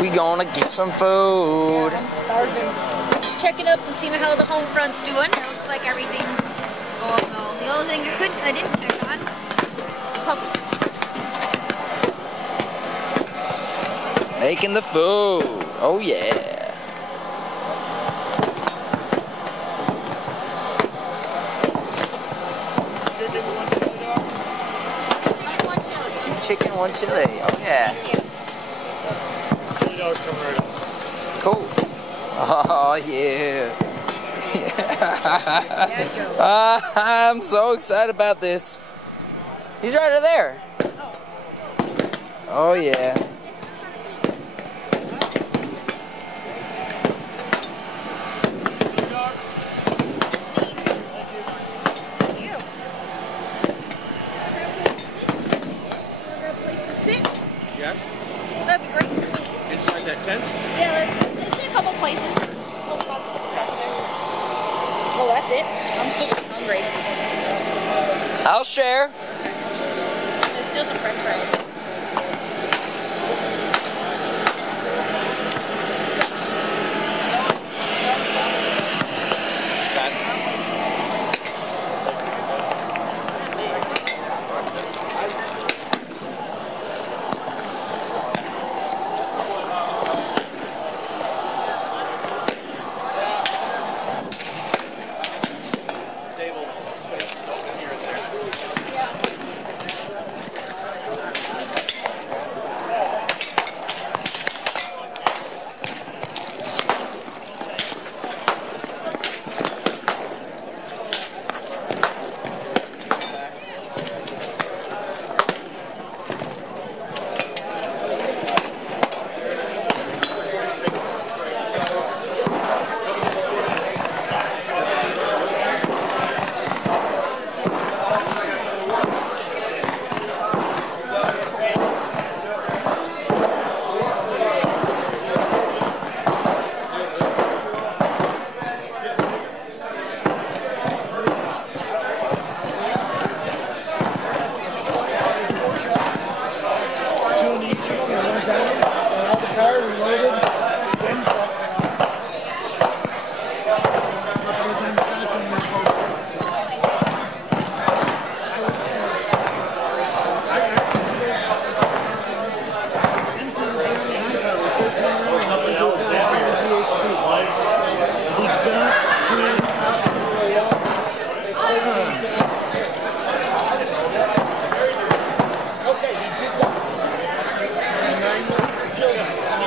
We gonna get some food. Yeah, I'm starving. Just checking up and seeing how the home front's doing. It looks like everything's going well. The only thing I didn't check on is the puppies. Making the food. Oh yeah. Two chicken, one chili. Oh yeah. $3 coming right up. Cool. Oh yeah. I'm so excited about this. He's right over there. Oh yeah. That'd be great. Inside that tent? Yeah, let's see a couple places. Oh, that's it. I'm still hungry. I'll share. Okay. There's still some french fries.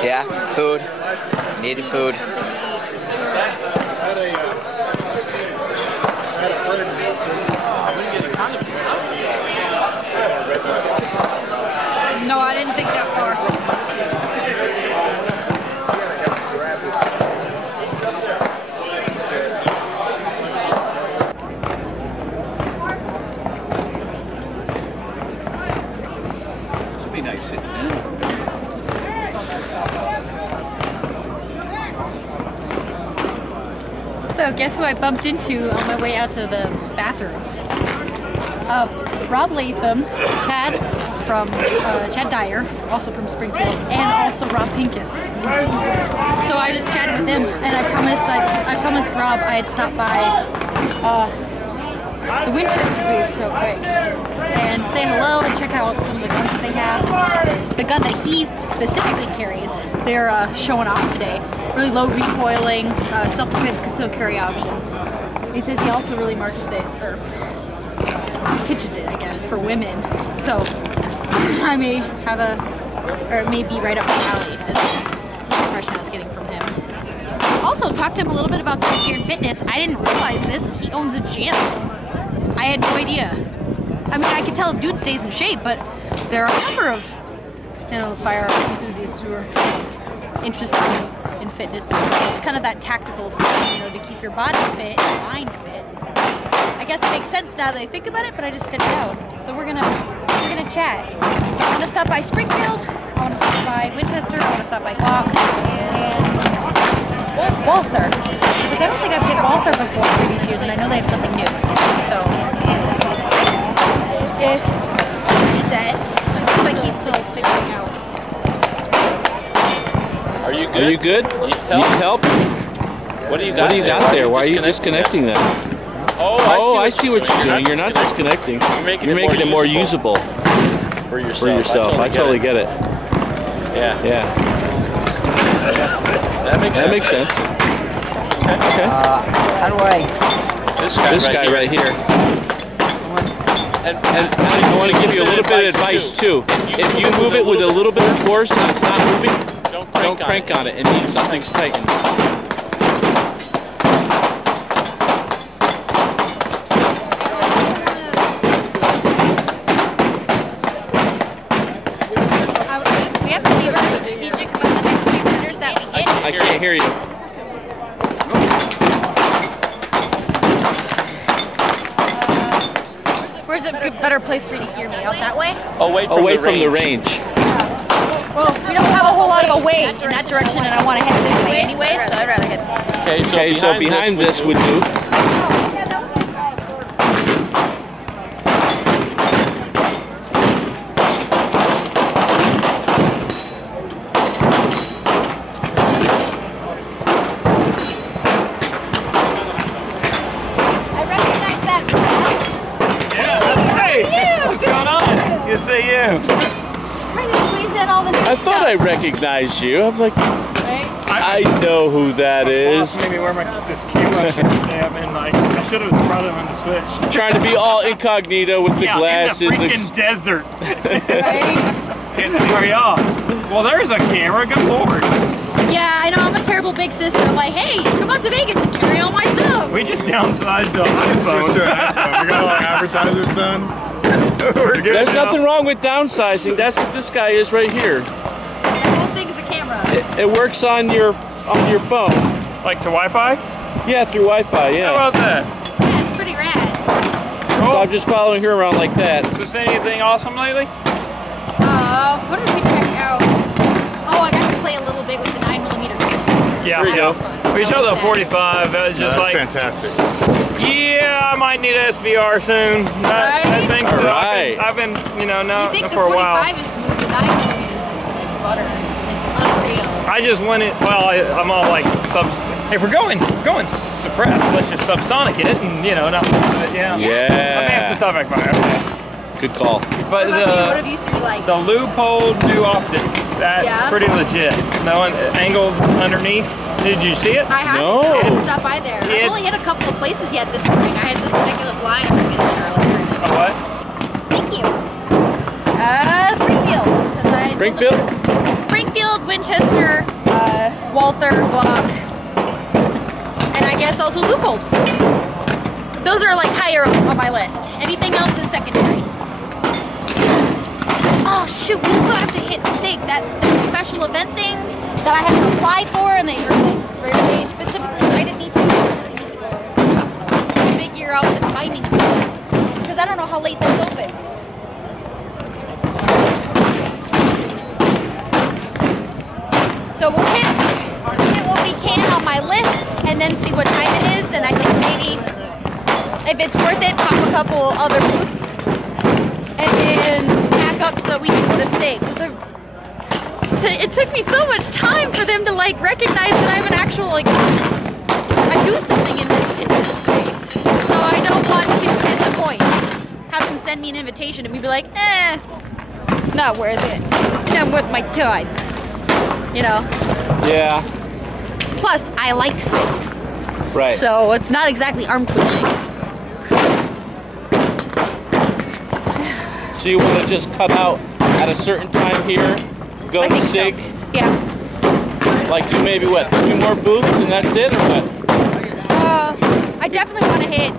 Yeah, food. Needed food. No, I didn't think that far. It'd be nice sitting in. So guess who I bumped into on my way out to the bathroom? Rob Latham, Chad from Chad Dyer, also from Springfield, and also Rob Pincus. So I just chatted with him, and I promised Rob I'd stop by the Winchester booth real quick and say hello and check out some of the guns that they have. The gun that he specifically carries, they're showing off today. Really low recoiling, self-defense concealed carry option. He says he also really markets it, or pitches it, I guess, for women. So I may have or it may be right up my alley. This is the impression I was getting from him. Also, talked to him a little bit about Gear and Fitness. I didn't realize this. He owns a gym. I had no idea. I mean, I could tell a dude stays in shape, but there are a number of, firearms enthusiasts who are interested in fitness. It's kind of that tactical thing, to keep your body fit and mind fit. I guess it makes sense now that I think about it, but I just didn't know. So we're gonna chat. I want to stop by Springfield. I want to stop by Winchester. I want to stop by Hawk and Walther. Because I don't think I've hit Walther before in previous years, and I know they have something new. So if set, looks like he's still figuring out Are you good? Are you good? Need help? What do you got there? Why are you disconnecting that? Oh, I see what you're doing. You're not disconnecting. You're making it more usable for yourself. I totally get it. Yeah. That makes sense. Okay. How do I? This guy right here. And I want to give you a little bit of advice too. If you move it with a little bit of force and it's not moving, don't crank on it. It means something's tightened. We have to be very strategic about the next few vendors that we hit. I can't hear you. Where's a better place for you to hear me? Out that way? Away from the range. Well, we don't have a whole lot of away in that direction, and I want to head this way anyway, so I'd rather head. Okay, so behind this would do. I recognize that. Hey, what's going on? Good to see you. Trying to squeeze in all the new I thought I stuff. recognized you. I was like, Right? I know who that Boss is. made me wear this camera shirt today. I've been like, I should have brought it on the Switch. Trying to be all incognito with the glasses. in the freaking desert. Right? Can't see where y'all. Well, there's a camera. Good lord. Yeah, I know. I'm a terrible big sister. I'm like, hey, come out to Vegas and carry all my stuff. We just downsized to an Switch to iPhone. an iPhone. We got all our advertisers done. We're good. There's now. nothing wrong with downsizing. That's what this guy is right here. The whole thing is a camera. It works on your phone. Like to Wi-Fi? Yeah, through Wi-Fi. How Yeah. about that? That's pretty rad. So I'm just following her around like that. So seen anything awesome lately? What did we check out? Oh, I got to play a little bit with the 9mm transfer. Yeah. There you go. We showed the 45. That was just That's like, fantastic. yeah, I might need an SBR soon. I Right? think so. Alright. I've been, you know, You think the for a 45 while. is smooth, the 9mm is just like butter. It's unreal. I just went it. Well, I'm all like if we're going suppressed, let's just subsonic it and not. Yeah. I may have to stop back by. Okay. Good call. But What about you? What have you seen like? the loophole new optic, that's Yeah? pretty legit. That one angled underneath. Did you see it? I haven't. No. I haven't stopped by there. I've only hit a couple of places yet this morning. I had this ridiculous line I was getting earlier. Oh, what? Thank you. Springfield. 'Cause I Springfield? Springfield, Winchester, Walther, Block, and I guess also Loophole. Those are like higher on my list. Anything else is secondary. Oh shoot, we also have to hit SIG, that special event thing that I had to apply for, and they specifically invited me to. I really need to go figure out the timing for it, because I don't know how late that's open. So we'll hit what we can on my list and then see what time it is, and I think maybe if it's worth it, pop a couple other booths and then pack up so that we can go to SIG. It took me so much time for them to like recognize that I'm an actual I do something in this industry. So I don't want to disappoint. Have them send me an invitation and me be like, not worth it. Not worth my time. Yeah. Plus, I like SIGs. Right. So it's not exactly arm twisting. So you want to just cut out at a certain time here, go I to think SIG, so. Yeah. like do maybe what, 3 more booths and that's it, or what? I definitely want to hit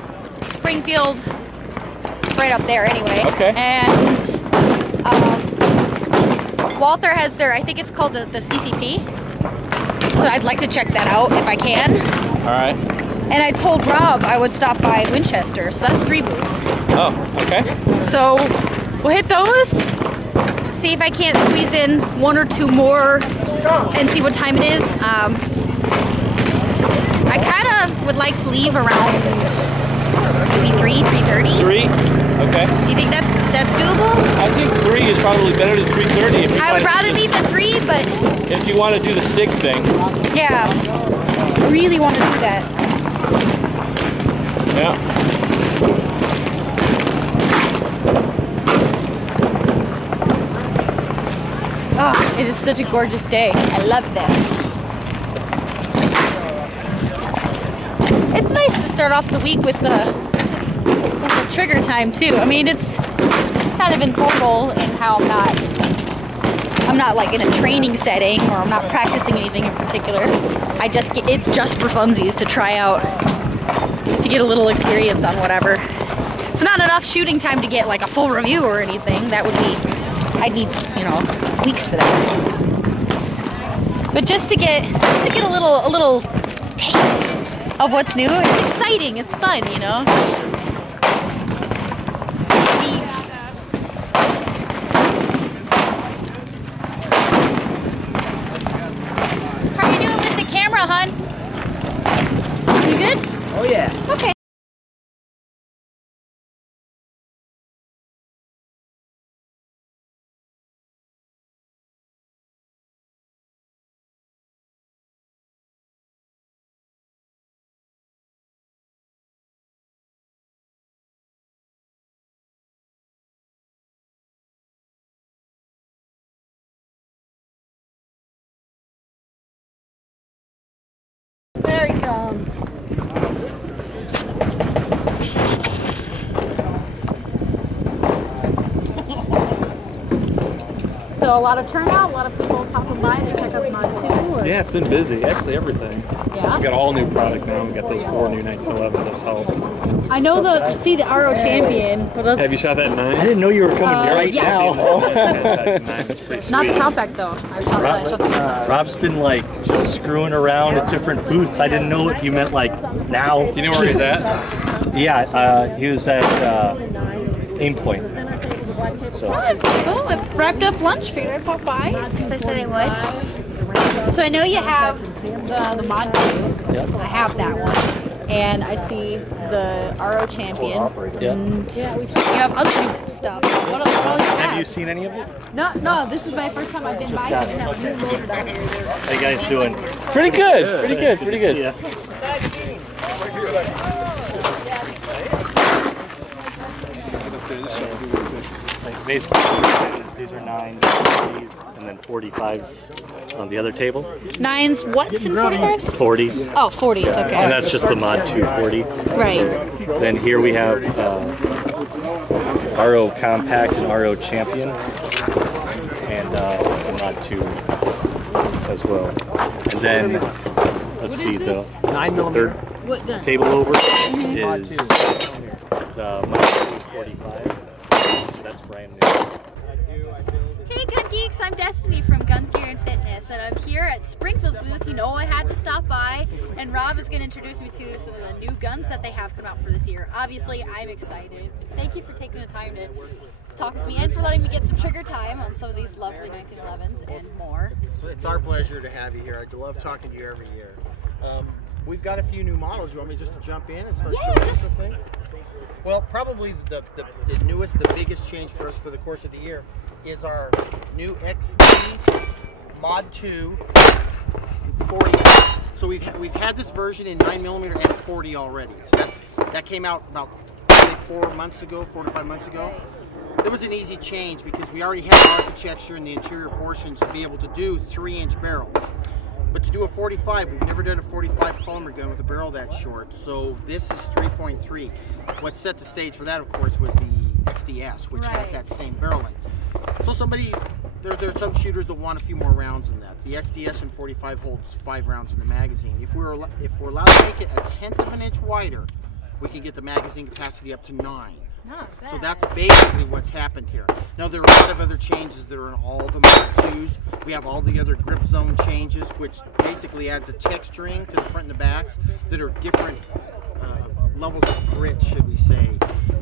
Springfield right up there anyway. Okay. And Walther has their, I think it's called the CCP. So I'd like to check that out if I can. All right. And I told Rob I would stop by Winchester, so that's 3 booths. Oh, okay. So we'll hit those, see if I can't squeeze in 1 or 2 more and see what time it is. I kind of would like to leave around Maybe 330. 3? Okay. Do you think that's doable? I think 3 is probably better than 330. If you I would rather need the 3, but if you want to do the SIG thing. yeah, I really want to do that. Yeah. Oh, it is such a gorgeous day. I love this. It's nice to start off the week with the trigger time too. I mean, it's kind of informal in how I'm not like in a training setting, or I'm not practicing anything in particular. It's just for funsies to try out, to get a little experience on whatever. It's not enough shooting time to get like a full review or anything. That would be, I'd need, you know, weeks for that. But just to get a little taste of what's new, it's exciting, it's fun, you know. How are you doing with the camera, hon? You good? Oh yeah. Okay. There he comes. So a lot of turnout, a lot of people popping by to check out Mod 2? Or? Yeah, it's been busy. Actually, everything. Since we got all new product now, we got those 4 new 1911s. That's helped. I know the RO Champion. Have you shot that 9? I didn't know you were coming right yes. now. It's pretty sweet. Not the compact though. I shot the Exos. Rob's been like just screwing around at different booths. I didn't know what you meant like now. Do you know where he's at? Yeah, he was at Aim Point. So. So I wrapped up lunch. Figured I'd pop by because I said I would. So I know you have the Mod 2. Yep. I have that one, and I see the RO Champion. And you have other new stuff. What else do you have? Have you seen any of it? No. This is my first time I've been by here. How you guys doing? Pretty good. Pretty good. Pretty good. Yeah. Like basically, these are 9s, 40s, and then 45s on the other table. 9s, what's in 45s? 40s. Oh, 40s, okay. And that's just the Mod 240. Right. Then here we have RO Compact and RO Champion, and the Mod 2 as well. And then, let's see, the 9mm. third What gun? table over is the Mod 245. That's brand new. Hey Gun Geeks, I'm Destiny from Guns, Gear, and Fitness, and I'm here at Springfield's booth. You know I had to stop by, and Rob is going to introduce me to some of the new guns that they have come out for this year. Obviously, I'm excited. Thank you for taking the time to talk with me and for letting me get some trigger time on some of these lovely 1911s and more. It's our pleasure to have you here. I love talking to you every year. We've got a few new models. You want me just to jump in and start showing us something? Well, probably the newest, the biggest change for us for the course of the year is our new XD Mod 2 40. So we've had this version in 9mm and 40 already. So that came out about 4 to 5 months ago. It was an easy change because we already had the architecture and the interior portions to be able to do 3-inch barrels. But to do a 45, we've never done a 45 polymer gun with a barrel that short, so this is 3.3. What set the stage for that, of course, was the XDS, which has that same barrel length. So there's some shooters that want a few more rounds than that. The XDS in 45 holds 5 rounds in the magazine. If we're allowed to make it a 1/10 of an inch wider, we can get the magazine capacity up to 9. So that's basically what's happened here. Now there are a lot of other changes that are in all the Mod 2s. We have all the other grip zone changes, which basically adds a texturing to the front and the backs that are different levels of grit, should we say.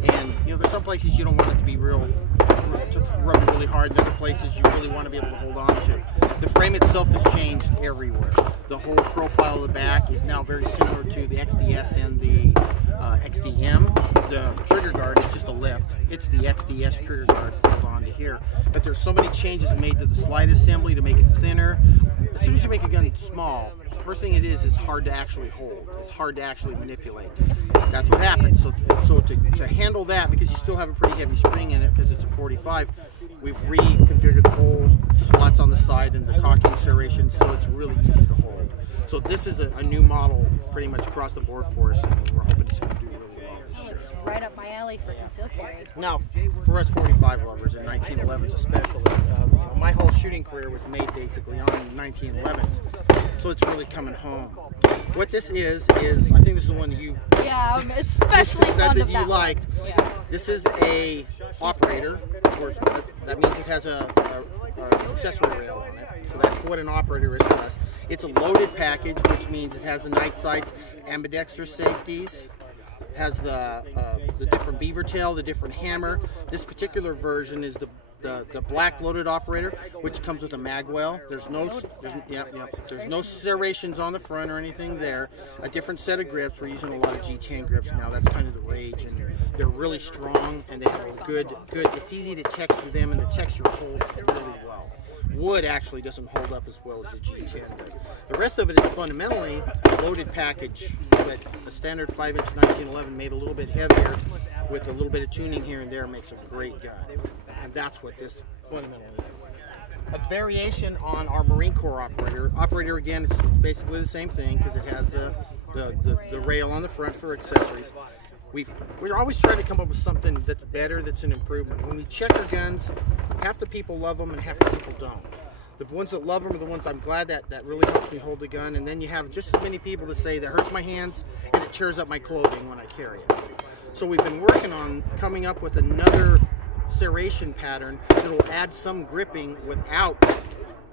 And you know, there's some places you don't want it to be real to rub them really hard, and other places you really want to be able to hold on to. The frame itself has changed everywhere. The whole profile of the back is now very similar to the XDS and the XDM. The trigger guard is just a lift. It's the XDS trigger guard pulled onto here. But there's so many changes made to the slide assembly to make it thinner. As soon as you make a gun small, the first thing it is hard to actually hold. It's hard to actually manipulate. That's what happens. So to handle that, because you still have a pretty heavy spring in it because it's a 45, we've reconfigured the whole slots on the side and the cocking serrations, so it's really easy to hold. So this is a new model pretty much across the board for us, and we're hoping it's going to do really well this year. It's right up my alley for concealed carry. Now, for us 45 lovers and 1911s especially, my whole shooting career was made basically on 1911s, so it's really coming home. What this is I think this is the one that you especially said fond that of you that liked. one. Yeah. This is a operator. Of course, that means it has a accessory rail on it. So that's what an operator is to us. It's a loaded package, which means it has the night sights, ambidextrous safeties, has the different beaver tail, the different hammer. This particular version is the black loaded operator, which comes with a mag well. There's no serrations on the front or anything there. A different set of grips. We're using a lot of G10 grips now. That's kind of the rage, and they're really strong, and they have a good. It's easy to texture them, and the texture holds really well. Wood actually doesn't hold up as well as the G10 does. The rest of it is fundamentally a loaded package that the standard 5-inch 1911 made a little bit heavier with a little bit of tuning here and there makes a great gun. And that's what this fundamentally is. A variation on our Marine Corps operator. Operator, again, it's basically the same thing because it has the rail on the front for accessories. We're always trying to come up with something that's better, that's an improvement. When we check our guns, half the people love them and half the people don't. The ones that love them are the ones I'm glad that really helps me hold the gun, and then you have just as many people that say that hurts my hands and it tears up my clothing when I carry it. So we've been working on coming up with another serration pattern that will add some gripping without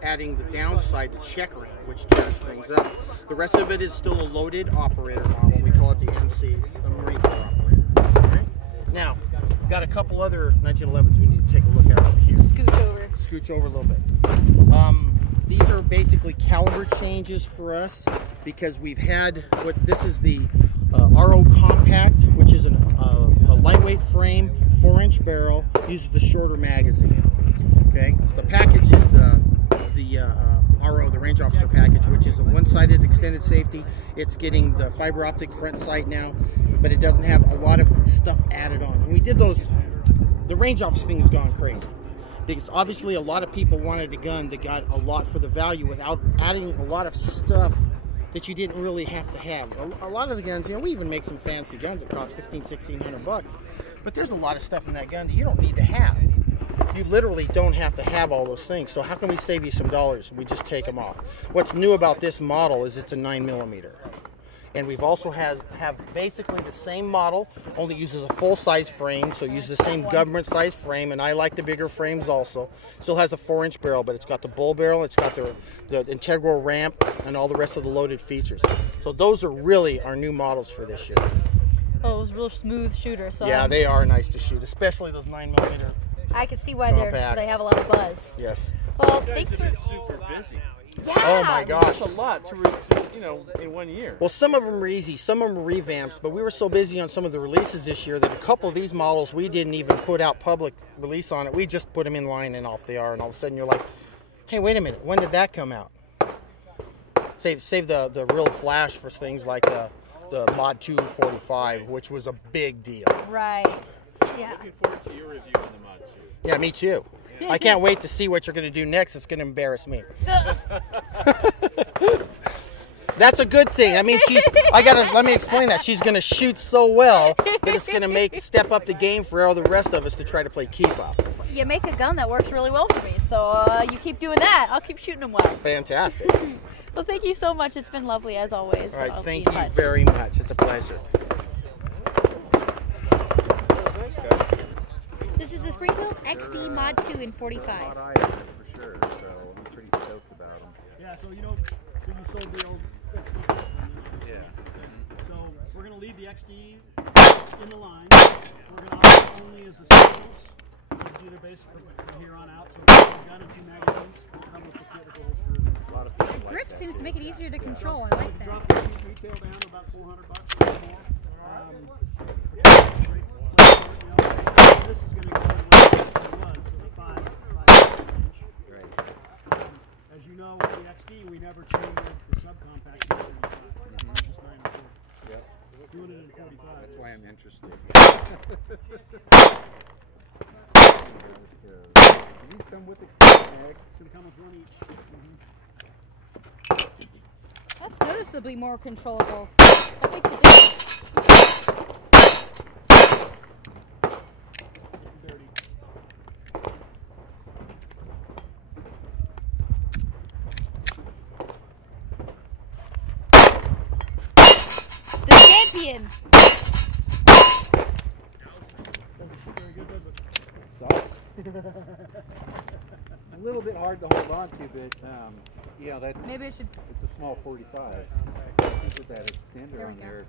adding the downside to checkering, which tears things up. The rest of it is still a loaded operator model. We call it the MC, the Marine Corps operator. Okay? Now, we've got a couple other 1911s we need to take a look at over here. Scooch over a little bit. These are basically caliber changes for us because we've had this is the RO Compact, which is a lightweight frame, 4-inch barrel, uses the shorter magazine. Okay, the package is the RO, the range officer package, which is a one-sided extended safety. It's getting the fiber optic front sight now, but it doesn't have a lot of stuff added on. When we did those, the range officer thing has gone crazy. Because obviously a lot of people wanted a gun that got a lot for the value without adding a lot of stuff that you didn't really have to have. A lot of the guns, we even make some fancy guns that cost $1,500–1,600 bucks, but there's a lot of stuff in that gun that you don't need to have. You literally don't have to have all those things. So how can we save you some dollars? We just take them off. What's new about this model is it's a 9mm. And we've also have basically the same model, only uses a full-size frame, so it uses the same government-size frame, and I like the bigger frames also. Still has a 4-inch barrel, but it's got the bull barrel, it's got the integral ramp, and all the rest of the loaded features. So those are really our new models for this year. Oh, it was a real smooth shooter. So yeah, they are nice to shoot, especially those 9mm. I can see why they have a lot of buzz. Yes. Well, thanks for super busy. Yeah. Oh my gosh. That's a lot to in 1 year. Well, some of them are easy, some of them are revamps, but we were so busy on some of the releases this year that a couple of these models we didn't even put out public release on it. We just put them in line and off they are, and all of a sudden you're like, hey, wait a minute, when did that come out? Save the real flash for things like the Mod 2 45, which was a big deal. Right. Yeah. Looking forward to your review on the Mod 2. Yeah, me too. I can't wait to see what you're going to do next. It's going to embarrass me. That's a good thing. I mean, let me explain that. She's going to shoot so well that it's going to step up the game for all the rest of us to try to play keep up. You make a gun that works really well for me, so you keep doing that. I'll keep shooting them well. Fantastic. Well, thank you so much. It's been lovely as always. All right, thank you very much. It's a pleasure. This is the Springfield XD Mod 2 in 45. For sure, so I'm pretty stoked about them. Yeah, so you sold the old XD. Yeah. So we're going to leave the XD in the line. We're going to offer only as a singles. either basically from here on out. So we've got 2 magazines. Come with the kit holster. A lot of people like Grip that seems to too. make it easier to control. I like that. Drop the retail down to about $400 or more. This is going to go like it was, so the 5 inch. Right. As you know, with the XD, we never changed the subcompact. Just 94. Yep. Doing it in 45. That's why I'm interested. Do these come with tags? Should come with one each. That's noticeably more controllable. That makes a difference. Dirty. The champion! Very good, does it? Sucks. It's a little bit hard to hold on to, but yeah, that's Maybe I should. it's a small 45. I think with that extender There we on go. there,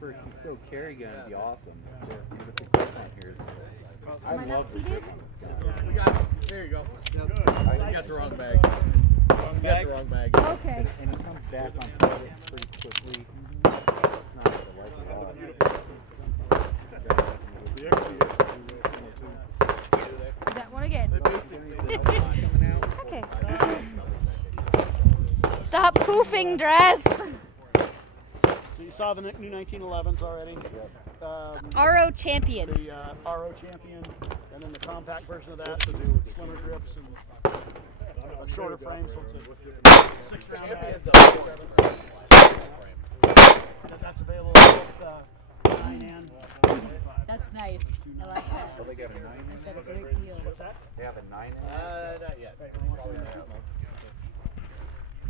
for a concealed carry gun, would be awesome. And with the clip on here, I Am I not love the seated? We got, there you go. You got the wrong bag. You got the wrong bag. Okay. and it comes back on credit pretty quickly. It's not like a lot. That one again. Okay. Stop poofing, dress. So you saw the new 1911s already. RO champion. The RO Champion, and then the compact version of that, so with slimmer grips and a shorter frame, so it's a 6-round mag. That's available with 9 and 5. That's nice. I like that. Oh, they got a 9 in? That's a great deal. They have a 9 in? Not yet. Probably next month.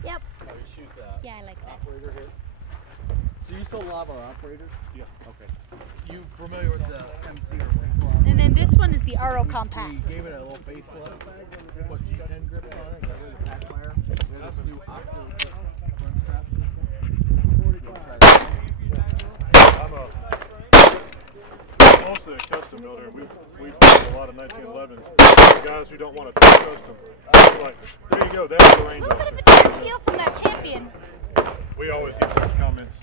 Yep. Oh, you shoot the Yeah, I like that. operator here. So you still love our operators? Yeah. Okay. You familiar with the MC or Springfield? And then this one is the RO compact. We gave it a little facelift. Put G10 grips on it. Got rid of the pack fire. We have this new Octo front strap system. You wanna try that? I'm mostly a custom builder. We build a lot of 1911s. The guys who don't want to touch custom, like, there you go, that's the range. A little bit of a different feel from that champion. We always get those comments.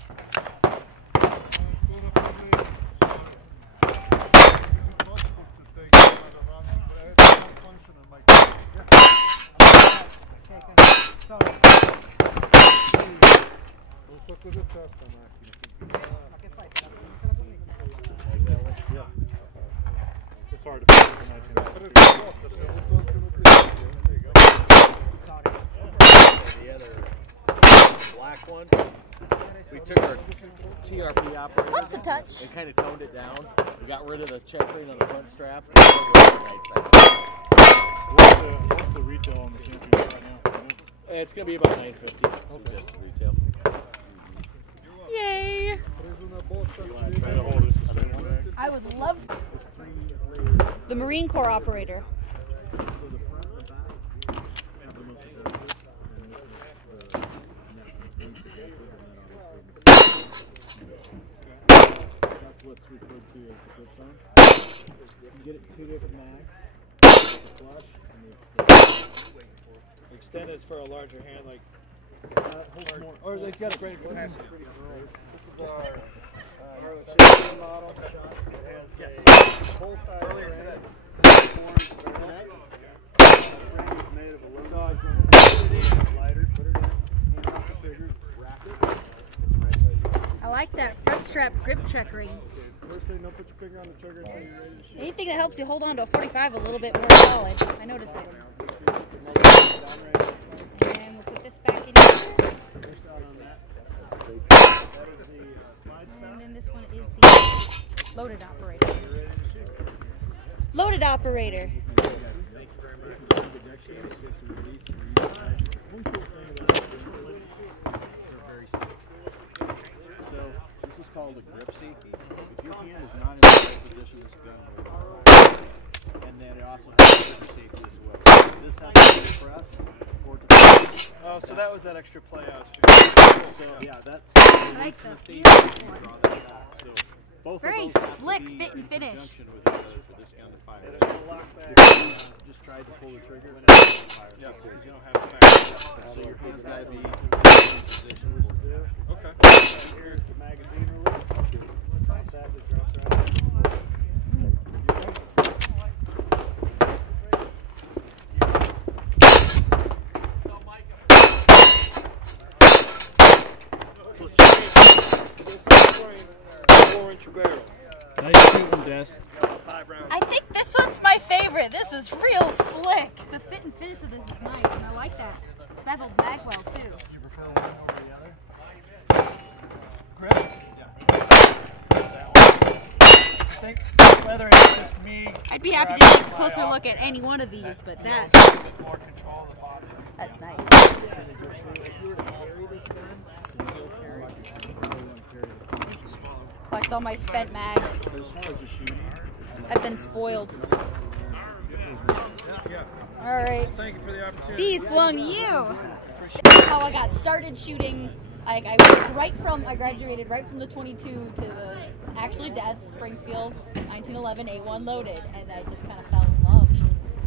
It's hard to build a 1911. The other black one. We took our TRP operator Helps a touch. and kind of toned it down. We got rid of the checkering on the front strap. And What's the retail on the champion right now? it's going to be about $950. Just the retail. Yay! Try to hold this in one bag. I would love the Marine Corps operator. That's what's referred to as the grip zone. You can get it in 2 different mags. The flush and the extended is for a larger hand, like holds more. Or it's got a greater capacity. This is our champion model. It has full size frame. Frame is made of aluminum. Put it in, lighter, put it in, turn off the trigger, wrap it. I like that front strap grip checkering. First thing, don't put your finger on the trigger until you're ready to shoot. Anything that helps you hold on to a 45 a little bit more solid. I notice it. And we'll put this back in here. And then this one is the loaded operator. Loaded operator. So this is called a grip safety. If your hand is not in the right position, this gun will. And then it also has a grip safety as well. This has to be pressed or to. Oh, so that was that extra play I was figuring. So yeah, that's I like the safety. one. So Very slick fit and finish. Just tried to pull the trigger. Yeah, because you don't have to back. So your hand's got to be in position. Okay. Here's the magazine release. Nice that just drops around. Nice shooting, Des. I think this one's my favorite. This is real slick. The fit and finish of this is nice, and I like that beveled magwell too. You prefer one over the other? Grip? I think whether it's just me. I'd be happy to take a closer look at any one of these, but that's nice. Collect all my spent mags. I've been spoiled. Alright. Thank you for the opportunity. These belong to you. How I got started shooting. Like I graduated right from the 22 to the actually Dad's Springfield 1911 A1 loaded, and I just kind of fell in love.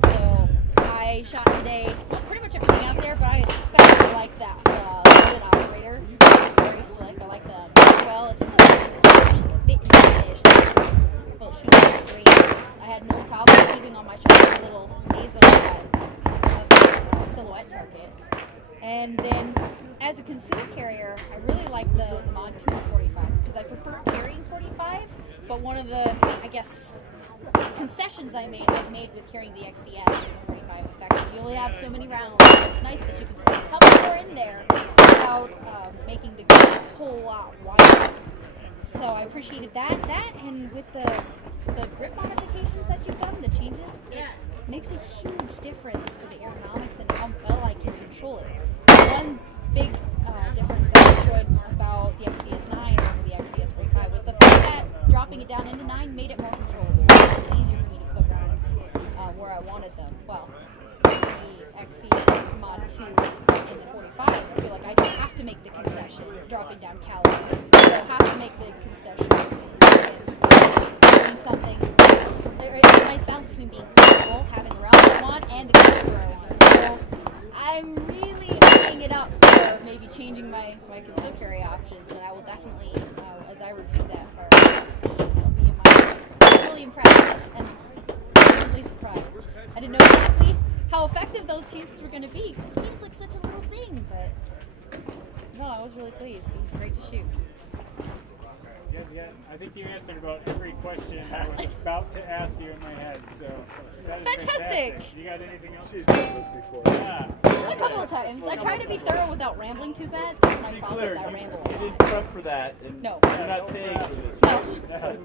So I shot today pretty much everything out there, but I especially like that loaded operator. It's very slick. I like the well. It just has a fit and finish. Well, shooting great. I had no problem leaving on my shot a little laser silhouette target. And then, as a concealed carrier, I really like the Mod 2 45 because I prefer carrying 45. But one of the, I guess, concessions I've made with carrying the XDS in 45 is the fact that you only have so many rounds. It's nice that you can stick a couple more in there without making the gun a whole lot wider. So I appreciated that, and with the grip modifications that you've done, the changes, it makes a huge difference for the ergonomics and how well I can control it. One big difference that I enjoyed about the XDS9 over the XDS 45 was the fact that dropping it down into 9 made it more controllable. It was easier for me to put rounds where I wanted them. Well, the XC Mod 2 in the 45, I feel like I don't have to make the concession dropping down caliber. I don't have to make the concession in doing something. It's a nice balance between being comfortable, having the rounds I want, and the caliber I want. So I'm really eyeing it up for maybe changing my concealed carry options, and I will definitely, as I review that, I'll be in my. I'm really impressed and pleasantly surprised. I didn't know exactly how effective those changes were going to be, because it seems like such a little thing, but no, I was really pleased. It was great to shoot. Yeah, I think you answered about every question I was about to ask you in my head, so that is fantastic. You got anything else? She's done this before. Yeah. A couple of times. I try to be thorough without rambling too bad. That's my problem is I ramble. You didn't prep for that. And no. You're not paying for this. No. That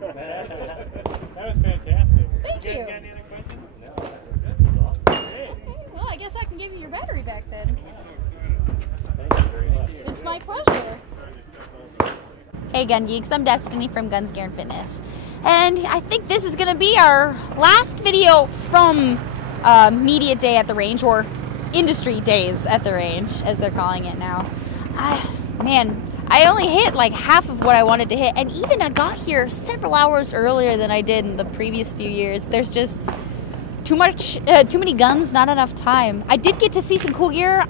was fantastic. Thank you. You guys got any other questions? No. That was awesome. Hey. Well, I guess I can give you your battery back then. Thank you very much. It's my pleasure. Hey Gun Geeks, I'm Destiny from Guns Gear and Fitness, and I think this is going to be our last video from Media Day at the range, or Industry Days at the range, as they're calling it now. Man, I only hit like half of what I wanted to hit, and even I got here several hours earlier than I did in the previous few years. There's just too many guns, not enough time. I did get to see some cool gear.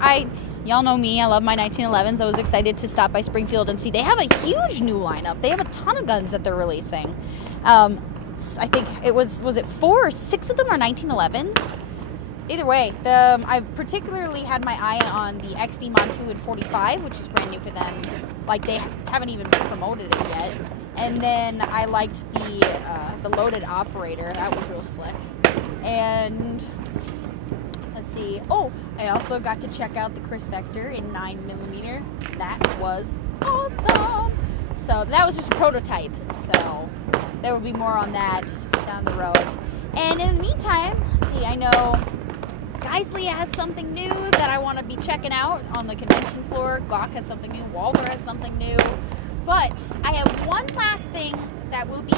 Y'all know me, I love my 1911s. I was excited to stop by Springfield and see they have a huge new lineup. They have a ton of guns that they're releasing. I think it was it 4 or 6 of them are 1911s? Either way, I particularly had my eye on the XD Mod 2 and 45, which is brand new for them. Like, they haven't even promoted it yet. And then I liked the loaded operator. That was real slick. And let's see. Oh, I also got to check out the Chris Vector in 9mm. That was awesome. So that was just a prototype. So there will be more on that down the road. And in the meantime, let's see, I know Geisley has something new that I want to be checking out on the convention floor. Glock has something new. Walver has something new. But I have one last thing that will be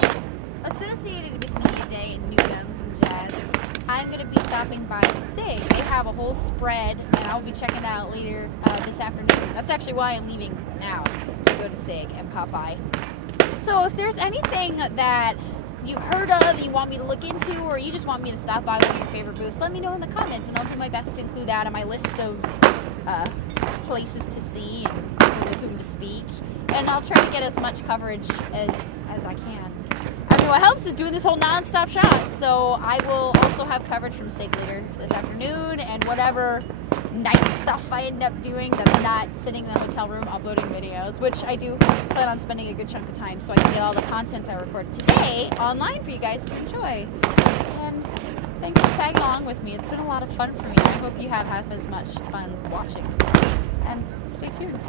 associated with Media Day and new guns and jazz. I'm going to be stopping by SIG. They have a whole spread, and I'll be checking that out later this afternoon. That's actually why I'm leaving now, to go to SIG and pop by. So if there's anything that you've heard of, you want me to look into, or you just want me to stop by one of your favorite booths, let me know in the comments, and I'll do my best to include that on my list of places to see and people with whom to speak. And I'll try to get as much coverage as I can. I mean, what helps is doing this whole non-stop shot, so I will also have coverage from Steak later this afternoon, and whatever night stuff I end up doing that's not sitting in the hotel room uploading videos, which I do plan on spending a good chunk of time so I can get all the content I recorded today online for you guys to enjoy. And thanks for tagging along with me. It's been a lot of fun for me. I hope you have half as much fun watching. And stay tuned.